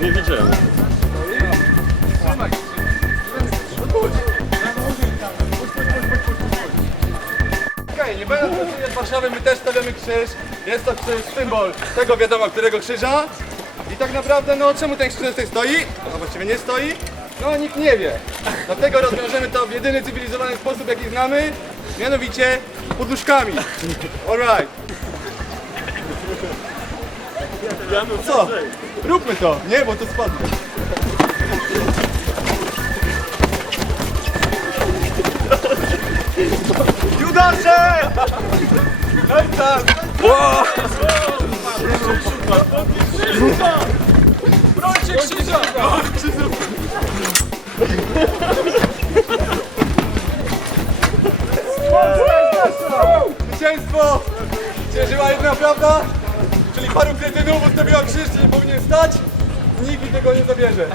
Nie widziałem. Nie będę z Warszawy, my też stawiamy krzyż. Jest to krzyż, symbol tego wiadomo którego krzyża. I tak naprawdę, no czemu ten krzyż tutaj stoi? A właściwie nie stoi? No nikt nie wie. Dlatego rozwiążemy to w jedyny cywilizowany sposób, jaki znamy, mianowicie poduszkami. Alright. Co? Róbmy to, nie? Bo to spadnie. Judasze! Hejta! Brońcie krzyża! Zwycięstwo! Ciężyła jedna prawda? Czyli paru kretynów ustawiła krzyż, nie powinien stać. Nikt mi tego nie zabierze.